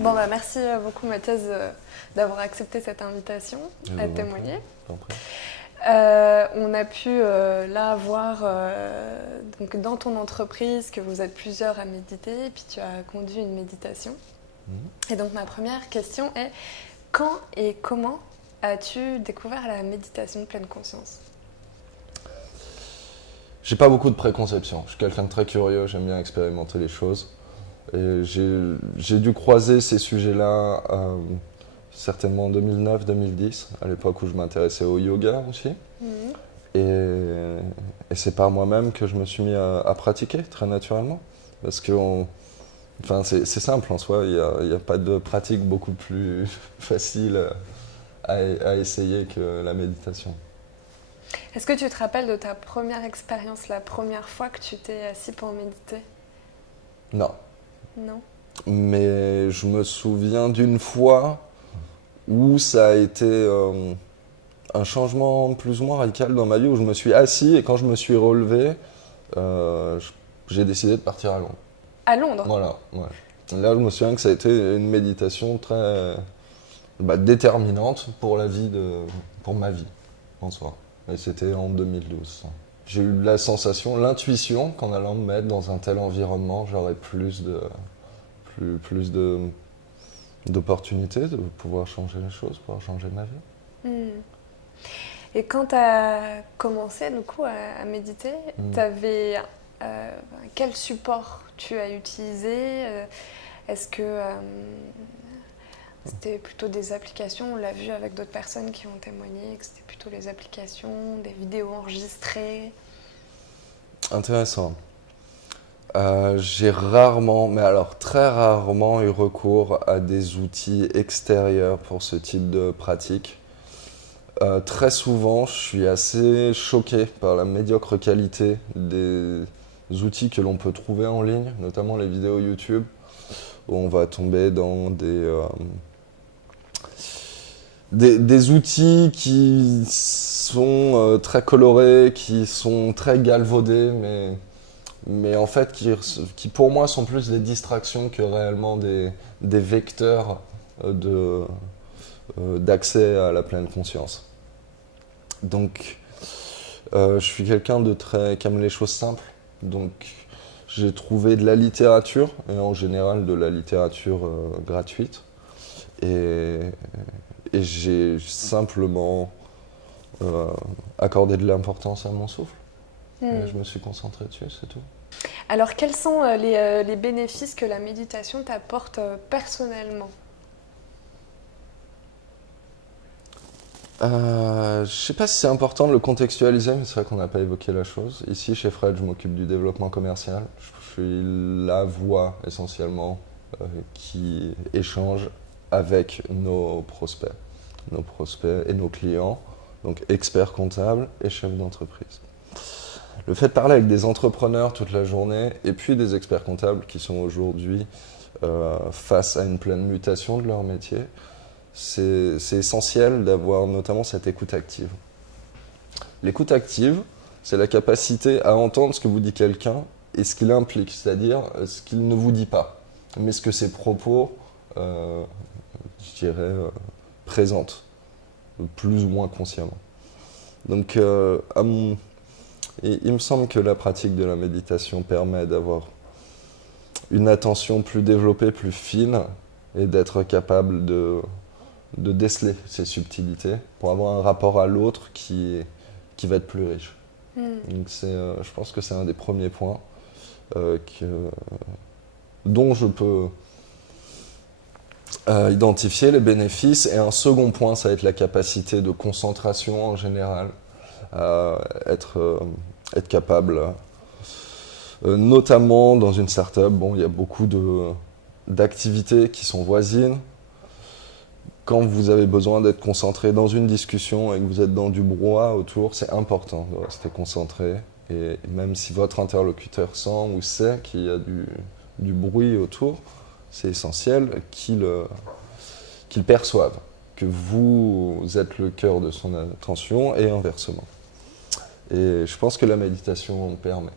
Bon, bah, merci beaucoup Mathias d'avoir accepté cette invitation à témoigner. On a pu là voir donc dans ton entreprise que vous êtes plusieurs à méditer et puis tu as conduit une méditation. Et donc ma première question est quand et comment as-tu découvert la méditation de pleine conscience? J'ai pas beaucoup de préconceptions. Je suis quelqu'un de très curieux, j'aime bien expérimenter les choses. Et j'ai dû croiser ces sujets-là certainement en 2009-2010, à l'époque où je m'intéressais au yoga aussi. Et c'est par moi-même que je me suis mis à pratiquer très naturellement. Parce que c'est simple en soi, il n'y a pas de pratique beaucoup plus facile à essayer que la méditation. Est-ce que tu te rappelles de ta première expérience, la première fois que tu t'es assis pour méditer? Non. Non. Mais je me souviens d'une fois où ça a été un changement plus ou moins radical dans ma vie, où je me suis assis et quand je me suis relevé, j'ai décidé de partir à Londres. À Londres? Voilà, ouais. Là, je me souviens que ça a été une méditation très déterminante pour pour ma vie en soi. Et c'était en 2012. J'ai eu la sensation, l'intuition qu'en allant me mettre dans un tel environnement, j'aurais plus d'opportunités de pouvoir changer les choses, pouvoir changer ma vie. Et quand tu as commencé du coup à méditer, t'avais, quel support tu as utilisé? Est-ce que c'était plutôt des applications? On l'a vu avec d'autres personnes qui ont témoigné que c'était plutôt les applications, des vidéos enregistrées. Intéressant. J'ai rarement, mais alors très rarement, eu recours à des outils extérieurs pour ce type de pratique. Très souvent, je suis assez choqué par la médiocre qualité des outils que l'on peut trouver en ligne, notamment les vidéos YouTube, où on va tomber dans des outils qui sont très colorés, qui sont très galvaudés, mais en fait qui pour moi sont plus des distractions que réellement des vecteurs d'accès à la pleine conscience. Donc je suis quelqu'un de qui aime les choses simples, donc j'ai trouvé de la littérature, et en général de la littérature gratuite, et j'ai simplement accordé de l'importance à mon souffle. Et je me suis concentré dessus, c'est tout. Alors quels sont les bénéfices que la méditation t'apporte personnellement? Je sais pas si c'est important de le contextualiser, mais c'est vrai qu'on n'a pas évoqué la chose. Ici, chez Fred, je m'occupe du développement commercial. Je suis la voix, essentiellement, qui échange avec nos prospects et nos clients, donc experts comptables et chefs d'entreprise. Le fait de parler avec des entrepreneurs toute la journée, et puis des experts comptables qui sont aujourd'hui face à une pleine mutation de leur métier, c'est essentiel d'avoir notamment cette écoute active. L'écoute active, c'est la capacité à entendre ce que vous dit quelqu'un et ce qu'il implique, c'est-à-dire ce qu'il ne vous dit pas, mais ce que ses propos, je dirais, présentent, plus ou moins consciemment. Donc, il me semble que la pratique de la méditation permet d'avoir une attention plus développée, plus fine, et d'être capable de déceler ces subtilités pour avoir un rapport à l'autre qui va être plus riche. Donc je pense que c'est un des premiers points dont je peux identifier les bénéfices. Et un second point, ça va être la capacité de concentration en général, être capable, notamment dans une start-up, il y a beaucoup d'activités qui sont voisines. Quand vous avez besoin d'être concentré dans une discussion et que vous êtes dans du brouhaha autour, c'est important de rester concentré. Et même si votre interlocuteur sent ou sait qu'il y a du bruit autour, c'est essentiel qu'il perçoive que vous êtes le cœur de son attention et inversement. Et je pense que la méditation permet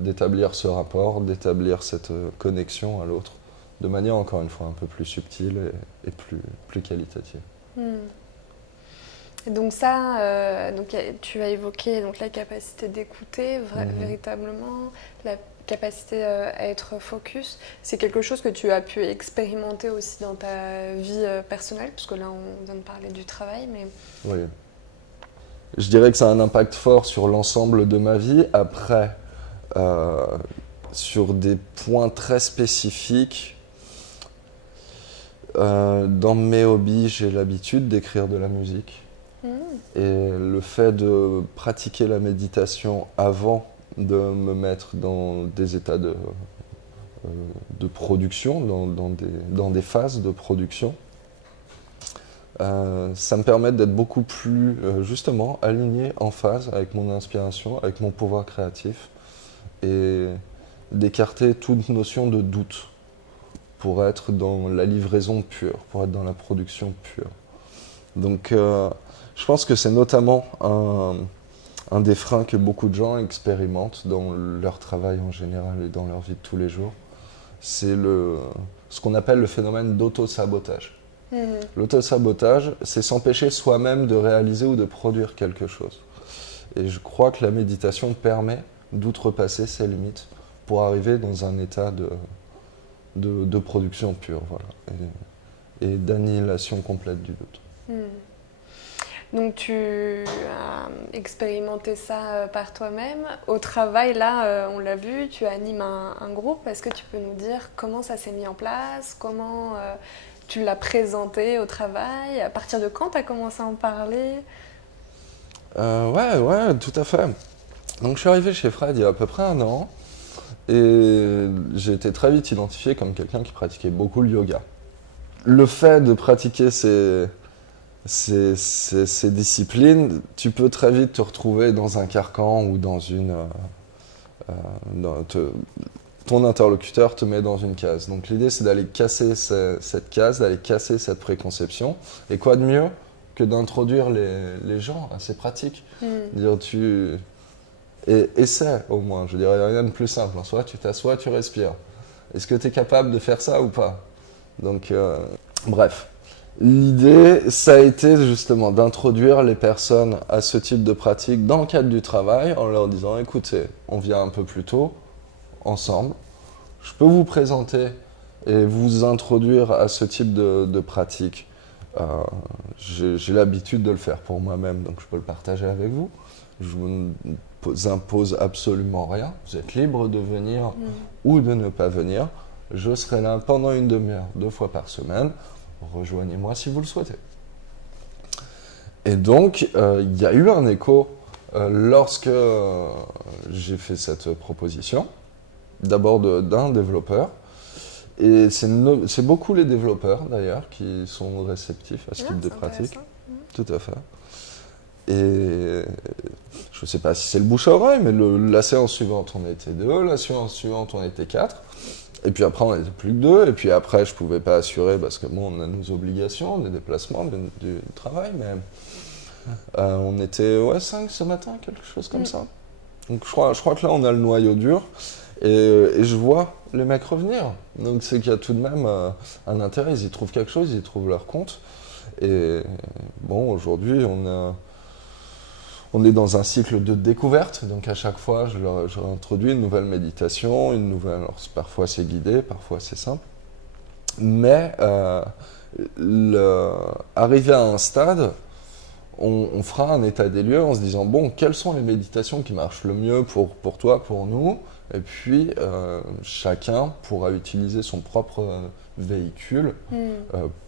d'établir ce rapport, d'établir cette connexion à l'autre de manière encore une fois un peu plus subtile et plus qualitative. Et donc ça, tu as évoqué donc, la capacité d'écouter véritablement, la capacité à être focus. C'est quelque chose que tu as pu expérimenter aussi dans ta vie personnelle, parce que là on vient de parler du travail, mais... Oui. Je dirais que ça a un impact fort sur l'ensemble de ma vie. Après, sur des points très spécifiques, dans mes hobbies, j'ai l'habitude d'écrire de la musique. Et le fait de pratiquer la méditation avant de me mettre dans des états de production, dans des phases de production, ça me permet d'être beaucoup plus justement aligné en phase avec mon inspiration, avec mon pouvoir créatif et d'écarter toute notion de doute pour être dans la livraison pure, pour être dans la production pure. Donc je pense que c'est notamment un des freins que beaucoup de gens expérimentent dans leur travail en général et dans leur vie de tous les jours. C'est ce qu'on appelle le phénomène d'auto-sabotage. L'auto-sabotage, c'est s'empêcher soi-même de réaliser ou de produire quelque chose. Et je crois que la méditation permet d'outrepasser ces limites pour arriver dans un état de production pure, voilà, et d'annihilation complète du doute. Donc tu as expérimenté ça par toi-même. Au travail, là, on l'a vu, tu animes un groupe. Est-ce que tu peux nous dire comment ça s'est mis en place, comment tu l'as présenté au travail, à partir de quand tu as commencé à en parler? Ouais, tout à fait. Donc je suis arrivé chez Fred il y a à peu près 1 an et j'ai été très vite identifié comme quelqu'un qui pratiquait beaucoup le yoga. Le fait de pratiquer ces disciplines, tu peux très vite te retrouver dans un carcan ou dans ton interlocuteur te met dans une case. Donc l'idée, c'est d'aller casser cette case, d'aller casser cette préconception. Et quoi de mieux que d'introduire les gens à ces pratiques. Dire, essaie au moins, je dirais rien de plus simple. Soit tu t'assois, tu respires. Est-ce que tu es capable de faire ça ou pas? Donc, bref. L'idée, ça a été justement d'introduire les personnes à ce type de pratique dans le cadre du travail en leur disant, écoutez, on vient un peu plus tôt, ensemble, je peux vous présenter et vous introduire à ce type de pratique. J'ai l'habitude de le faire pour moi-même, donc je peux le partager avec vous. Je ne vous impose absolument rien. Vous êtes libre de venir ou de ne pas venir. Je serai là pendant une demi-heure, 2 fois par semaine. Rejoignez-moi si vous le souhaitez. Et donc, il y a eu un écho lorsque j'ai fait cette proposition. D'abord d'un développeur. Et c'est beaucoup les développeurs, d'ailleurs, qui sont réceptifs à ce type de pratique. Tout à fait. Et je ne sais pas si c'est le bouche à oreille, mais la séance suivante, on était 2, la séance suivante, on était 4. Et puis après, on n'était plus que 2. Et puis après, je ne pouvais pas assurer, parce que bon, on a nos obligations, des déplacements, du travail, mais on était 5 ce matin, quelque chose comme ça. Donc je crois que là, on a le noyau dur. Et je vois les mecs revenir. Donc c'est qu'il y a tout de même un intérêt. Ils y trouvent quelque chose, ils y trouvent leur compte. Et bon, aujourd'hui, on est dans un cycle de découverte. Donc à chaque fois, je leur introduis une nouvelle méditation, alors parfois c'est guidé, parfois c'est simple. Mais arrivé à un stade, on fera un état des lieux en se disant, bon, quelles sont les méditations qui marchent le mieux pour toi, pour nous? Et puis, chacun pourra utiliser son propre véhicule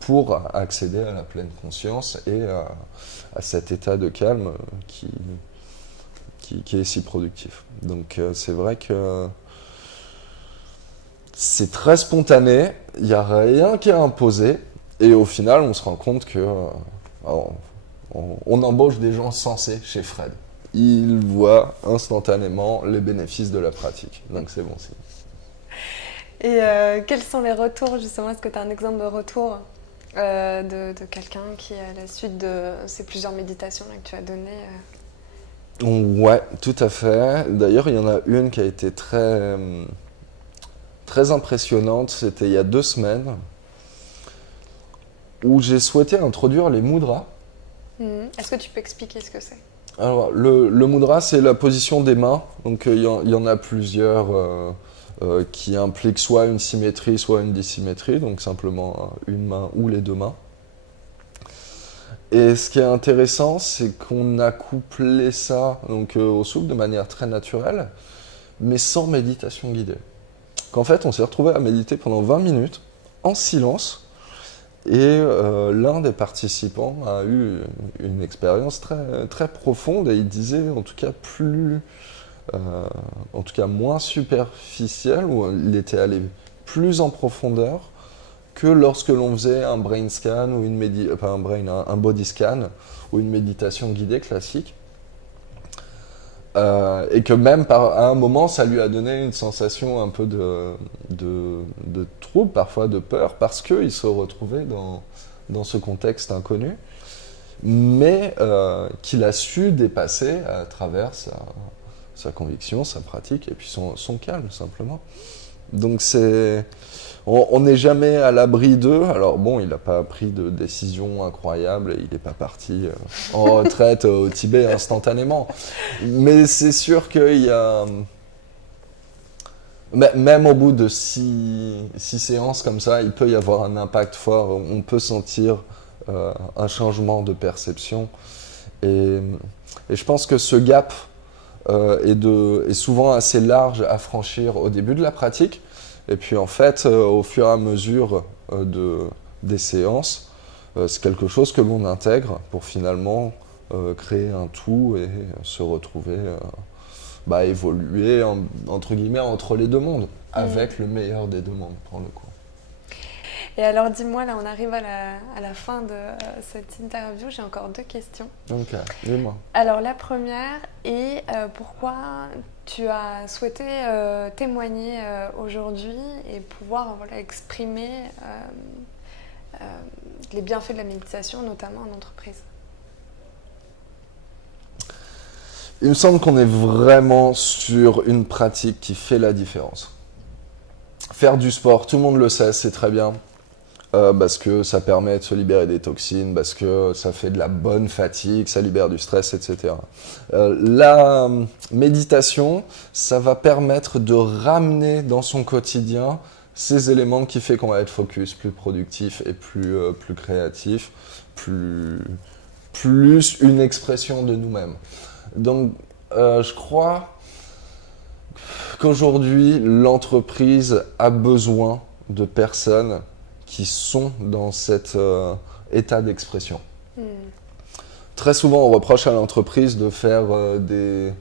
pour accéder à la pleine conscience et à cet état de calme qui est si productif. Donc, c'est vrai que c'est très spontané, il n'y a rien qui est imposé, et au final, on se rend compte que on embauche des gens sensés chez Fred. Il voit instantanément les bénéfices de la pratique. Donc c'est bon signe. Et quels sont les retours justement? Est-ce que tu as un exemple de retour de quelqu'un qui, à la suite de ces plusieurs méditations là, que tu as données Ouais, tout à fait. D'ailleurs, il y en a une qui a été très très impressionnante, c'était il y a 2 semaines, où j'ai souhaité introduire les mudras. Est-ce que tu peux expliquer ce que c'est? Alors, le mudra, c'est la position des mains. Donc, il y en a plusieurs qui impliquent soit une symétrie, soit une dissymétrie. Donc, simplement une main ou les 2 mains. Et ce qui est intéressant, c'est qu'on a couplé ça donc, au souffle de manière très naturelle, mais sans méditation guidée. Qu'en fait, on s'est retrouvé à méditer pendant 20 minutes, en silence. Et l'un des participants a eu une expérience très, très profonde et il disait en tout cas en tout cas moins superficielle, où il était allé plus en profondeur que lorsque l'on faisait un brain scan ou un body scan ou une méditation guidée classique. Et que même à un moment, ça lui a donné une sensation un peu de trouble, parfois de peur, parce qu'il se retrouvait dans ce contexte inconnu, mais qu'il a su dépasser à travers sa conviction, sa pratique, et puis son calme, simplement. Donc on n'est jamais à l'abri d'eux. Alors bon, il n'a pas pris de décision incroyable et il n'est pas parti en retraite au Tibet instantanément. Mais c'est sûr qu'il y a... Même au bout de 6 séances comme ça, il peut y avoir un impact fort. On peut sentir un changement de perception. Et je pense que ce gap est souvent assez large à franchir au début de la pratique. Et puis en fait, au fur et à mesure des séances, c'est quelque chose que l'on intègre pour finalement créer un tout et se retrouver, évoluer entre guillemets entre les 2 mondes, avec le meilleur des 2 mondes pour le coup. Et alors dis-moi, là on arrive à la fin de cette interview, j'ai encore 2 questions. Ok, dis-moi. Alors la première est pourquoi tu as souhaité témoigner aujourd'hui et pouvoir exprimer les bienfaits de la méditation, notamment en entreprise. Il me semble qu'on est vraiment sur une pratique qui fait la différence. Faire du sport, tout le monde le sait, c'est très bien. Parce que ça permet de se libérer des toxines, parce que ça fait de la bonne fatigue, ça libère du stress, etc. La méditation, ça va permettre de ramener dans son quotidien ces éléments qui font qu'on va être focus, plus productif et plus créatif, plus une expression de nous-mêmes. Donc, je crois qu'aujourd'hui, l'entreprise a besoin de personnes qui sont dans cet état d'expression. Très souvent, on reproche à l'entreprise de faire des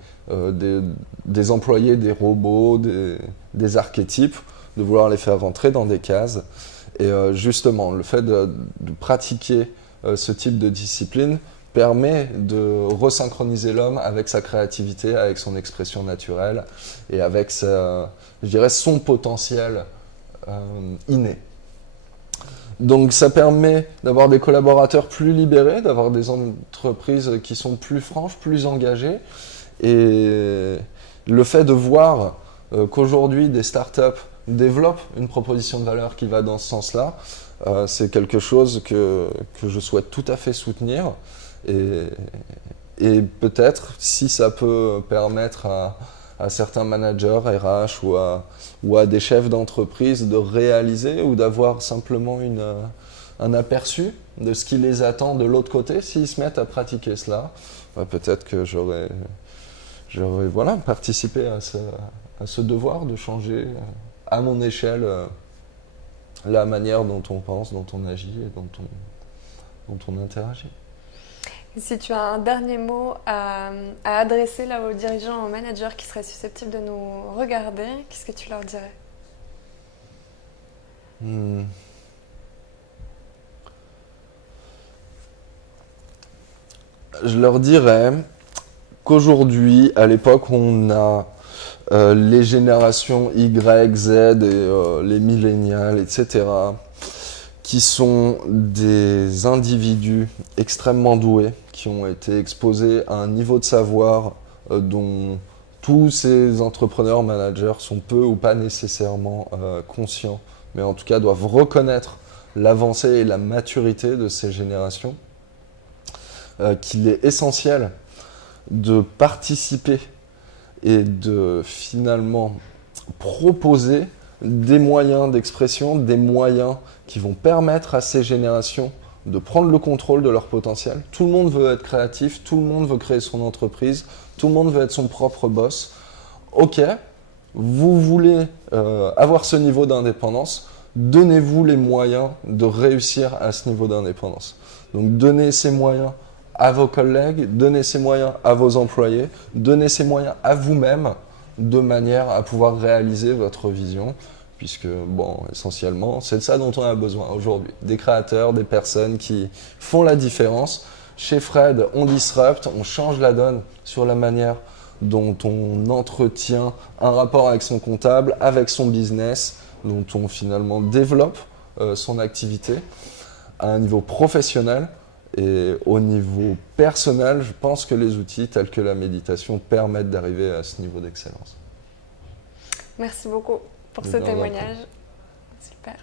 employés, des robots, des archétypes, de vouloir les faire rentrer dans des cases. Et justement, le fait de pratiquer ce type de discipline permet de resynchroniser l'homme avec sa créativité, avec son expression naturelle et avec son potentiel inné. Donc ça permet d'avoir des collaborateurs plus libérés, d'avoir des entreprises qui sont plus franches, plus engagées. Et le fait de voir qu'aujourd'hui des startups développent une proposition de valeur qui va dans ce sens-là, c'est quelque chose que je souhaite tout à fait soutenir. Et peut-être, si ça peut permettre à certains managers RH ou à des chefs d'entreprise de réaliser ou d'avoir simplement un aperçu de ce qui les attend de l'autre côté, s'ils se mettent à pratiquer cela, peut-être que j'aurais participé à ce devoir de changer à mon échelle la manière dont on pense, dont on agit et dont on interagit. Si tu as un dernier mot à adresser là aux dirigeants, aux managers qui seraient susceptibles de nous regarder, qu'est-ce que tu leur dirais ? Je leur dirais qu'aujourd'hui, à l'époque, on a les générations Y, Z et les millénials, etc., qui sont des individus extrêmement doués, qui ont été exposés à un niveau de savoir dont tous ces entrepreneurs, managers sont peu ou pas nécessairement conscients, mais en tout cas doivent reconnaître l'avancée et la maturité de ces générations, qu'il est essentiel de participer et de finalement proposer des moyens d'expression, des moyens qui vont permettre à ces générations de prendre le contrôle de leur potentiel. Tout le monde veut être créatif, tout le monde veut créer son entreprise, tout le monde veut être son propre boss. Ok, vous voulez avoir ce niveau d'indépendance, donnez-vous les moyens de réussir à ce niveau d'indépendance. Donc donnez ces moyens à vos collègues, donnez ces moyens à vos employés, donnez ces moyens à vous-même de manière à pouvoir réaliser votre vision, puisque, bon, essentiellement, c'est de ça dont on a besoin aujourd'hui. Des créateurs, des personnes qui font la différence. Chez Fred, on disrupte, on change la donne sur la manière dont on entretient un rapport avec son comptable, avec son business, dont on finalement développe son activité à un niveau professionnel. Et au niveau personnel, je pense que les outils tels que la méditation permettent d'arriver à ce niveau d'excellence. Merci beaucoup pour ce témoignage. Super.